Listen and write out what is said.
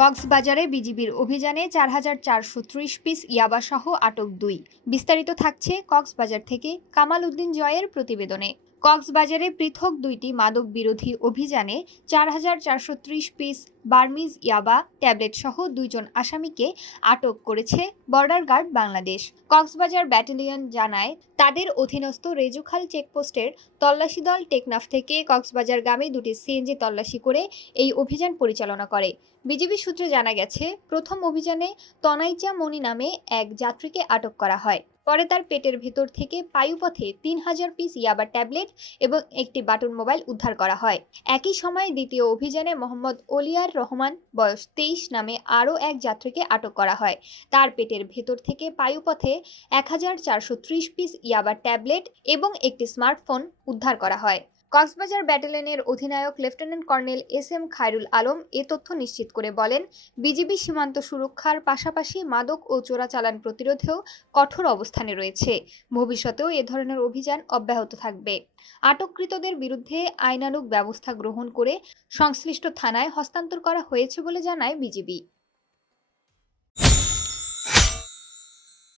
কক্সবাজারে বিজিবির অভিযানে ৪,৪৩০ পিস ইয়াবাসহ আটক ২। বিস্তারিত থাকছে কক্সবাজার থেকে কামাল উদ্দিন জয়ের প্রতিবেদনে। কক্সবাজারে পৃথক ২টি মাদক বিরোধী অভিযানে ৪,৪৩০ পিস বার্মিজ ইয়াবা ট্যাবলেট সহ ২ জন আসামিকে আটক করেছে border guard Bangladesh. Cox's Bazar battalion জানায়, তাদের অধীনস্থ রেজুখাল চেকপোস্টের তল্লাশি দল টেকনাফ থেকে কক্সবাজারগামী দুটি সিএনজি তল্লাশি করে এই অভিযান পরিচালনা করে। বিজিবি সূত্রে জানা গেছে, প্রথম অভিযানে তনাইচা মনি নামে এক যাত্রীকে আটক করা হয়। পরে তার পেটের ভেতর থেকে পায়ুপথে ৩,০০০ পিস ইয়াবা ট্যাবলেট এবং একটি বাটন মোবাইল উদ্ধার করা হয়। একই সময়ে দ্বিতীয় অভিযানে মোহাম্মদ অলিয়ার রহমান বয়স ২৩ নামে আরও এক যাত্রীকে আটক করা হয়। তার পেটের ভেতর থেকে পায়ুপথে ১,৪৩০ পিস ইয়াবা ট্যাবলেট এবং একটি স্মার্টফোন উদ্ধার করা হয়। কক্সবাজার ব্যাটালিয়নের অধিনায়ক lieutenant colonel SM. Khairul Alam এ তথ্য নিশ্চিত করে বলেন, বিজিবি সীমান্ত সুরক্ষার পাশাপাশি মাদক ও চোরাচালান প্রতিরোধেও কঠোর অবস্থানে রয়েছে। ভবিষ্যতেও এ ধরনের অভিযান অব্যাহত থাকবে। আটককৃতদের বিরুদ্ধে আইনানুগ ব্যবস্থা গ্রহণ করে সংশ্লিষ্ট থানায় হস্তান্তর করা হয়েছে বলে জানায় বিজিবি।